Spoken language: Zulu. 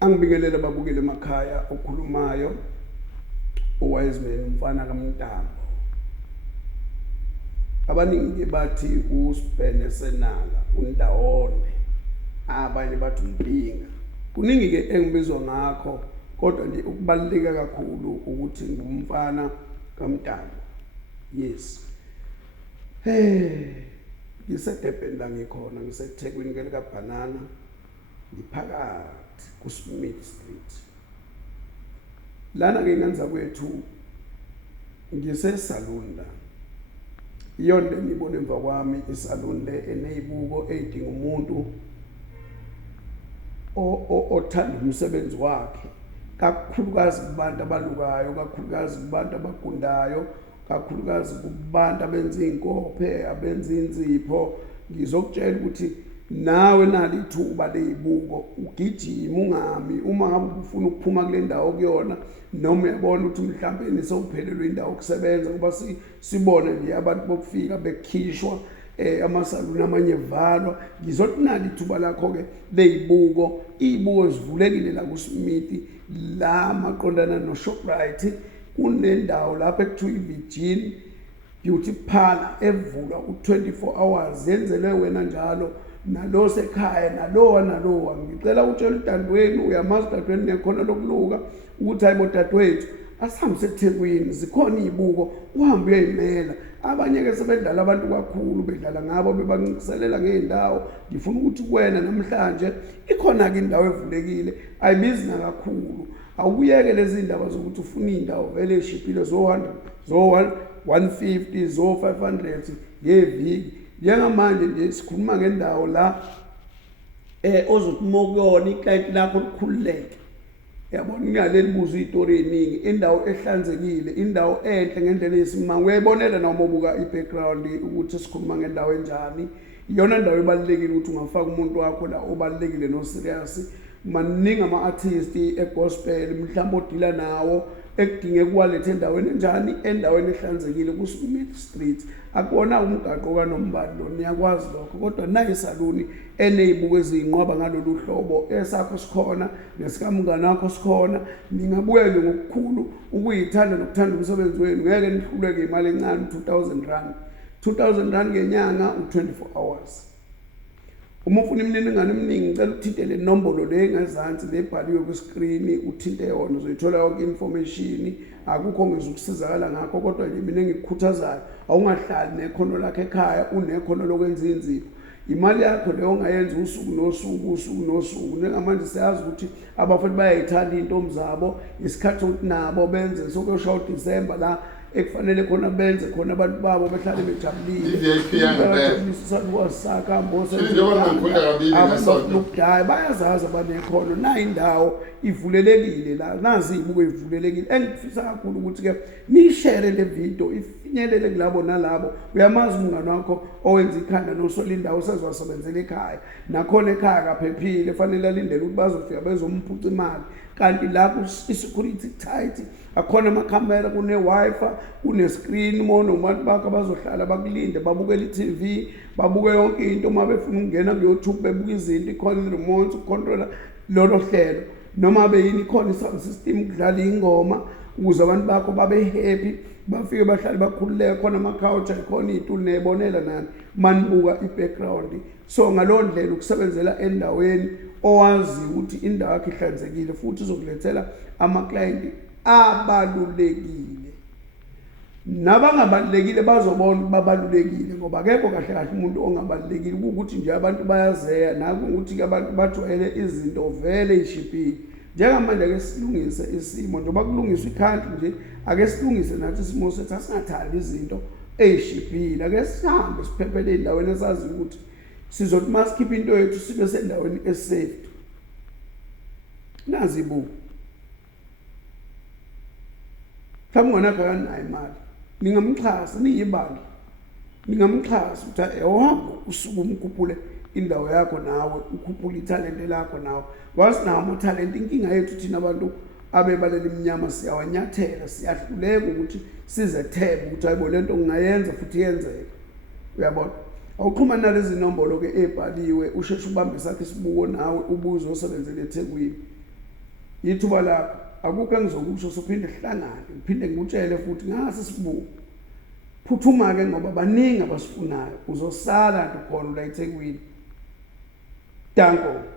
Angibingelela babukele emakhaya okhulumayo uWiseman umfana kaMntambo. Abaningi bathi uSibhene Senala uNdawonde, abanye bathi uMpinga. Kuningi ke engibizwa ngakho, kodwa nje ukubaluleka kakhulu ukuthi ngumfana kaMntambo. Yes. NgiseDurban la ngikhona, ngiseThekwini ke likaBhanana, ngiphakathi kuSmith Street. Lana ke ngenza kwethu ngisesalon la. Iyona ngibona emva kwami isalon le eneyibuko edinga umuntu othanda umsebenzi wakhe, kakhulukazi kubantu abalukayo, kakhulukazi kubantu abagundayo, kakhulukazi kubantu abenza inkophe, abenza inzipho. Ngizokutshela ukuthi nawe nali ithuba leyibuko ugijima ungami uma ngabe ufuna ukuphuma kule ndawo kuyona, noma uyabona ukuthi mhlawumbe nisewuphelelwe indawo yokusebenza ngoba sibone nje abantu bokufika bekhishwa amasaluni amanye evalwa. Ngizothi nali ithuba lakho ke leyibuko, izibuko zivulekile la kuSmith la maqondana noShoprite. Kunendawo lapha ekuthiwa iVirgin Beauty Parlour evulwa u-24 hours, yenzelwe wena njalo nalo sekhaya nalowa. Ngicela utshela uDadewenu, uyamazi uDadewenu nekhono lokuluka, ukuthi hayibo dadewethu asihambe eThekwini, zikhona izibuko, uhambe uyayimela. Abanye ke sebedlala abantu kakhulu, bedlala ngabo bebancinkiselela ngeendawo. Ngifuna ukuthi kuwena namhlanje ikhona ke indawo evulekile, ayibizi nakakhulu. Awuyeke lezi ndaba zokuthi ufuna indawo vele eshipile zo100 zo150 zo500 ngeviki. Njengamanje nje sikhuluma ngendawo la ozothi mokuyona iclient lakho likhululeke. Yabona ngaleli buzo izitori eziningi, indawo ehlanzekile, indawo enhle ngendlela esimanga. Uyayibonela noma ubuka ibackground ukuthi sikhuluma ngendawo enjani. Iyona ndawo ebalekile ukuthi ungafaka umuntu wakho la obalekile no serious. Maningi ama-artist egospel mhlawumbe odila nawo ekudingeka ukwalethe endaweni enjani, endaweni ehlanzekile kuSmith Street. Akubona umgaqo kaNombali lo, niyakwazi lokho. Kodwa nayi isaluni eneyibuko eziyinqwaba ngalolu hlobo, esakho sikhona nesikamngane wakho sikhona. Ningabuyele ngokukhulu ukuyithanda nokuthanda umsebenzi wenu. Ngeke nihluleke imali encane, 2000 rand. 2000 rand ngenyanga u-24 hours. Uma ufuna imininingwane eminingi, ngicela uthinte le nombolo le ngezansi lebhaliwe ku-screen, uthinte yona uzoyithola yonke information. Akukho ngizokusizakala ngakho, kodwa nje mina engikukhuthazayo awungahlali nekhono lakhe ekhaya unekhono lokwenza inzipho. Imali yakho leyo ongayenza usuku nosuku. Njengamanje siyazi ukuthi abafana bayayithanda intombi zabo, isikhathi sokuthi nabo benze sokuyoshaya uDisemba la ekufanele khona benze khona abantu babo behlale bejabulile. Wasaka mbose lokudaya bayazazi abanekhono. Na indawo ivulelekile la, nazi izibuko ivulelekile. Engifisa kakhulu ukuthi ke nishare le video ifinyelele kulabo nalabo. Uyamazi umngane wakho owenza ikhanda nosola indawo sezwasebenzela ekhaya, nakhona ekhaya kaphephile, fanele alindele ukuthi bazofika bezomphuca imali. Kanti la i-security tight, akhona amakhamera, kune-Wi-Fi, kune-screen, abantu bakho bazohlala bakulinde, babukele i-TV, babuke yonke into. Uma befuna ukungena ku-YouTube bebuka izinto, ikhona i-remote ukucontrola lolo hlelo. Noma beyini ikhona i-sound system kudlala ingoma ukuze abantu bakho babe happy, bafike bahlale bakhululeke. Khona ama-couch, ikhona iy'tulo, niyibonela nani manibuka i-background. So ngalo ndlela ukusebenzela endaweni owazi ukuthi indawo yakho ihlanzekile, futhi uzokulethela ama-client abalulekile. Nabangabalulekile bazobona babalulekile, ngoba akekho kahle umuntu ongabalulekile. Ukuthi nje abantu bayazeya, naku ukuthi abantu bajwayele izinto vele ishipile. Njengamanje ake silungise isimo, njengoba kulungiswa ikhantri nje, ake silungise nathi isimo sethu, asingathandi izinto ezishibhile. Ake sihambe siphephele endaweni esazi ukuthi sizothi masikhipha into yethu sibe sendaweni esafe. Nazi ibuko. Mhlawumbe ngona akanayo imali, ningamxhasa, niyibandla. Ningamxhasa ukuthi awuhambe usuku umkhuphule indawo yakho nawe, ukhuphule italente lakho nawe. Wasinawo ama-talent. Inkinga yethu thina abantu abebalela iminyama siyawanyathela, siyahluleka ukuthi sizethembe ukuthi hayibo lento ngingayenza futhi yenzeke. Uyabona? Awuxhumana nalezi nombolo ke ebhaliwe, usheshe ubambe sakhe isibuko nawe ubuzo osebenzele eThekwini. ithuba lakho. Akukho engizokusho sophinde sihlangane ngiphinde ngikutshele futhi ngase sibuke. Phuthuma ke ngoba baningi abasifunayo, uzosala nto khona la eThekwini. Danko.